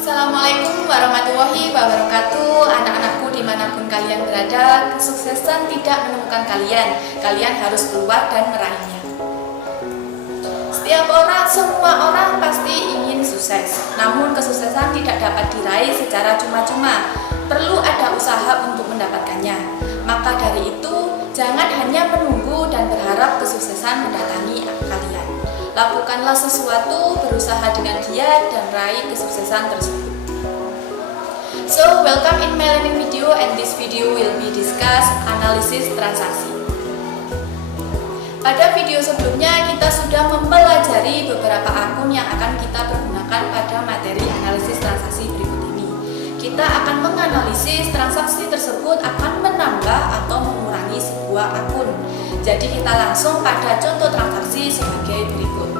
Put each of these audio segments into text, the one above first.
Assalamualaikum warahmatullahi wabarakatuh. Anak-anakku dimanapun kalian berada, kesuksesan tidak menemukan kalian. Kalian harus keluar dan meraihnya. Semua orang pasti ingin sukses. Namun kesuksesan tidak dapat diraih secara cuma-cuma. Perlu ada usaha untuk mendapatkannya. Maka dari itu, jangan hanya menunggu dan berharap kesuksesan mendatangi kalian. Lakukanlah sesuatu, berusaha dengan giat dan raih kesuksesan tersebut. So, welcome in my learning video, and this video will be discuss analisis transaksi. Pada video sebelumnya kita sudah mempelajari beberapa akun yang akan kita pergunakan pada materi analisis transaksi berikut ini. Kita akan menganalisis transaksi tersebut akan menambah atau mengurangi sebuah akun. Jadi kita langsung pada contoh transaksi sebagai berikut.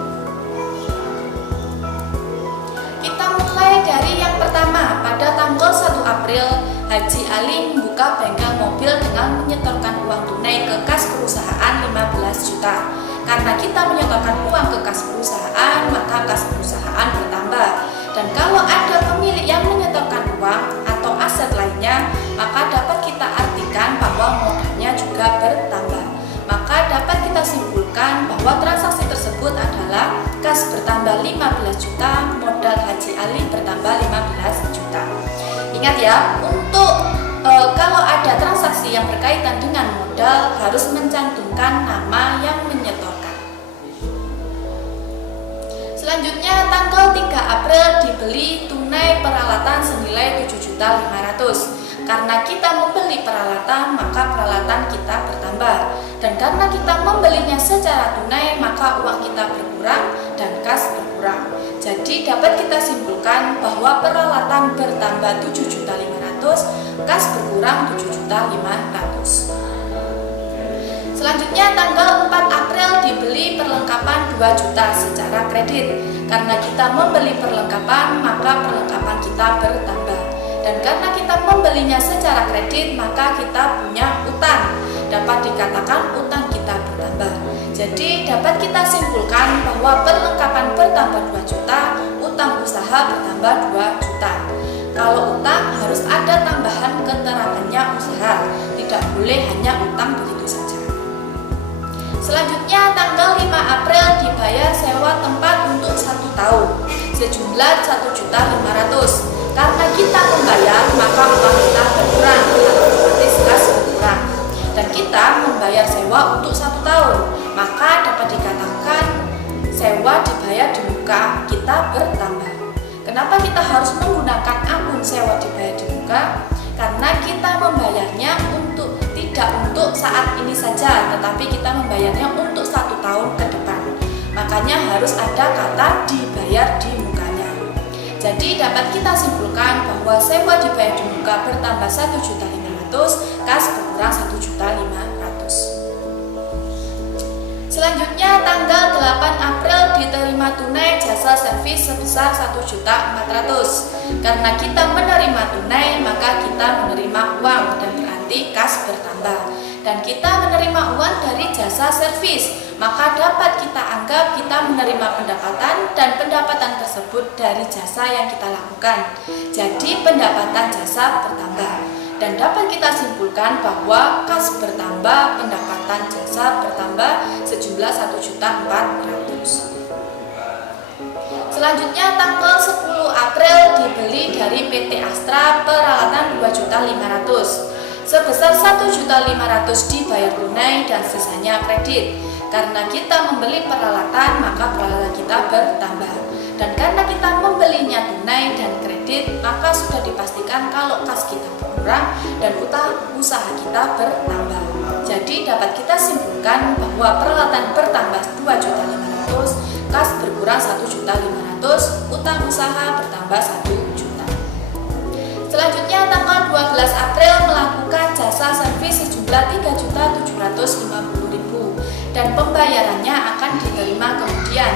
Kita mulai dari yang pertama. Pada tanggal 1 April, Haji Ali membuka bengkel mobil dengan menyetorkan uang tunai ke kas perusahaan 15 juta. Karena kita menyetorkan uang ke kas perusahaan, maka kas perusahaan bertambah. Dan kalau ada pemilik yang menyetorkan uang atau aset lainnya, maka dapat kita artikan bahwa modalnya juga bertambah. Maka dapat kita simpulkan bahwa transaksi tersebut adalah kas bertambah 15 juta, modal Haji Ali bertambah 15 juta. Ingat ya, kalau ada transaksi yang berkaitan dengan modal harus mencantumkan nama yang menyetorkan. Selanjutnya tanggal 3 April dibeli tunai peralatan senilai 7.500.000. Karena kita membeli peralatan, maka peralatan kita bertambah. Dan karena kita membelinya secara tunai, maka uang kita berkurang dan kas berkurang. Jadi dapat kita simpulkan bahwa peralatan bertambah 7.500.000, kas berkurang 7.500.000. Selanjutnya tanggal 4 April dibeli perlengkapan 2 juta secara kredit. Karena kita membeli perlengkapan, maka perlengkapan kita bertambah. Dan karena kita membelinya secara kredit, maka kita punya utang. Dapat dikatakan utang kita bertambah. Jadi dapat kita simpulkan bahwa perlengkapan bertambah 2 juta, utang usaha bertambah 2 juta. Kalau utang harus ada tambahan keterangannya usaha, tidak boleh hanya utang begitu saja. Selanjutnya tanggal 5 April dibayar sewa tempat untuk 1 tahun sejumlah 1.500.000. Karena kita membayar, maka uang kita berkurang, otomatis kas berkurang. Dan kita membayar sewa untuk 1 tahun, maka dapat dikatakan sewa dibayar di muka kita bertambah. Kenapa kita harus menggunakan akun sewa dibayar di muka? Karena kita membayarnya tidak untuk saat ini saja, tetapi kita membayarnya untuk 1 tahun ke depan. Makanya harus ada kata dibayar di mukanya. Jadi dapat kita simpulkan bahwa sewa dibayar di muka bertambah 1.500.000, kas berkurang 1.500.000. Selanjutnya tanggal 8 April diterima tunai jasa servis sebesar 1.400.000. Karena kita menerima tunai, maka kita menerima uang dan berarti kas bertambah. Dan kita menerima uang dari jasa servis, maka dapat kita anggap kita menerima pendapatan dan pendapatan tersebut dari jasa yang kita lakukan. Jadi pendapatan jasa bertambah. Dan dapat kita simpulkan bahwa kas bertambah, pendapatan jasa bertambah sejumlah 1.400.000. Selanjutnya tanggal 10 April dibeli dari PT Astra peralatan 2.500.000. Sebesar 1.500.000 dibayar tunai dan sisanya kredit. Karena kita membeli peralatan, maka peralatan kita bertambah. Dan karena kita membelinya tunai dan kredit, maka sudah dipastikan kalau kas kita berkurang dan utang usaha kita bertambah. Jadi dapat kita simpulkan bahwa peralatan bertambah 2.500.000, kas berkurang 1.500.000, utang usaha bertambah 1 juta. Selanjutnya tanggal 12 April melakukan jasa servis sejumlah 3.750.000 dan pembayarannya akan diterima kemudian.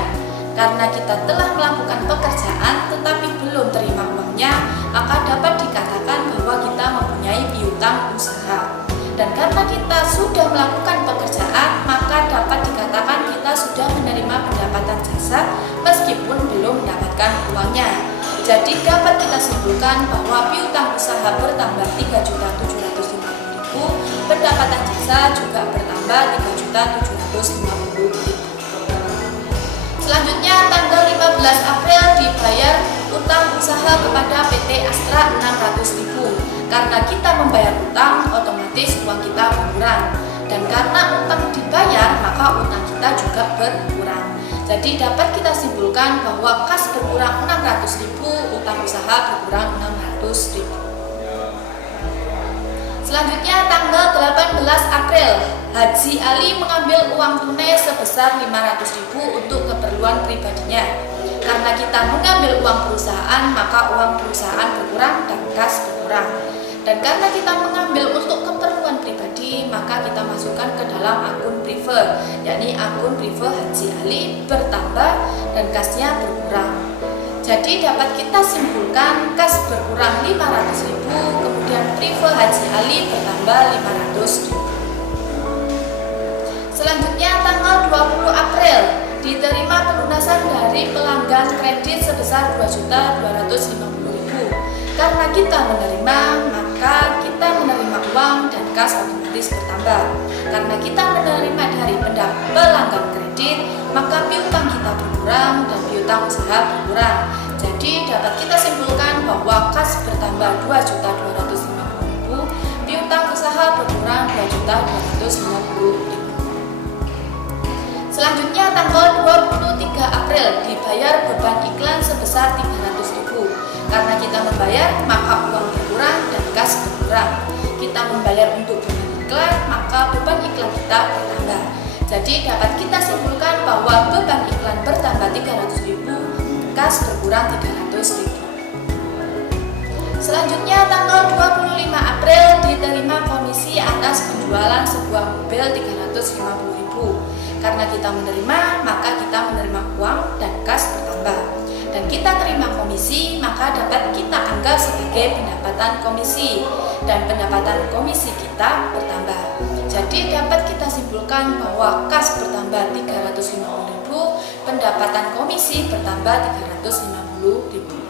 Karena kita telah melakukan pekerjaan tetapi belum terima uangnya, maka dapat dikatakan bahwa kita mempunyai piutang usaha. Dan karena kita sudah melakukan pekerjaan, maka dapat dikatakan kita sudah menerima pendapatan jasa meskipun belum mendapatkan uangnya. Jadi dapat kita simpulkan bahwa piutang usaha bertambah 3.750.000, pendapatan jasa juga bertambah 3.750.000. Selanjutnya tanggal 15 April dibayar utang usaha kepada PT Astra 600.000. Karena kita membayar utang, otomatis uang kita berkurang. Dan karena utang dibayar, maka utang kita juga berkurang. Jadi dapat kita simpulkan bahwa kas berkurang 600.000, utang usaha berkurang 600.000. Selanjutnya tanggal 18 April, Haji Ali mengambil uang tunai sebesar 500.000 untuk keperluan pribadinya. Karena kita mengambil uang perusahaan, maka uang perusahaan berkurang dan kas berkurang. Dan karena kita mengambil untuk keperluan pribadi, maka kita masukkan ke dalam akun prive, yakni akun prive Haji Ali bertambah dan kasnya berkurang. Jadi dapat kita simpulkan kas berkurang 500.000, kemudian prive Haji Ali bertambah 500.000. Selanjutnya tanggal 20 April diterima pelunasan dari pelanggan kredit sebesar 2.250.000. Karena kita menerima, maka kita menerima uang dan kas otomatis bertambah. Karena kita menerima dari pelanggan kredit, maka piutang kita berkurang dan piutang usaha berkurang. Jadi dapat kita simpulkan bahwa kas bertambah 2.250.000, piutang usaha berkurang 2.250.000. Selanjutnya tanggal 23 April dibayar beban iklan sebesar 300.000. Karena kita membayar, maka uang berkurang dan kas berkurang. Kita membayar untuk beban iklan, maka beban iklan kita bertambah. Jadi dapat kita simpulkan bahwa beban iklan bertambah 300.000, kas berkurang 300.000. Selanjutnya tanggal 25 April diterima komisi atas penjualan sebuah mobil 350.000. Karena kita menerima, maka kita menerima uang dan kas bertambah. Dan kita terima komisi, maka dapat kita anggap sebagai pendapatan komisi. Dan pendapatan komisi kita bertambah. Jadi dapat kita simpulkan bahwa kas bertambah 350.000, pendapatan komisi bertambah 350.000.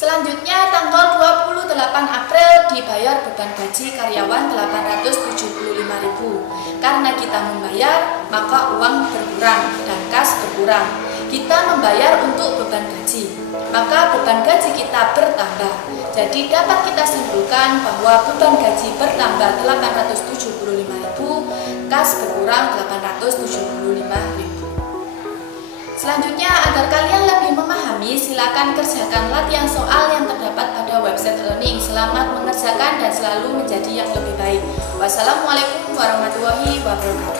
Selanjutnya tanggal 28 April dibayar beban gaji karyawan 875.000. Karena kita membayar, maka uang berkurang dan kas berkurang. Kita membayar untuk beban gaji, maka beban gaji kita bertambah. Jadi dapat kita simpulkan bahwa beban gaji bertambah 875.000, kas berkurang 875.000. Selanjutnya, agar kalian lebih memahami, silakan kerjakan latihan soal yang terdapat pada website e-learning. Selamat mengerjakan dan selalu menjadi yang lebih baik. Wassalamualaikum warahmatullahi wabarakatuh.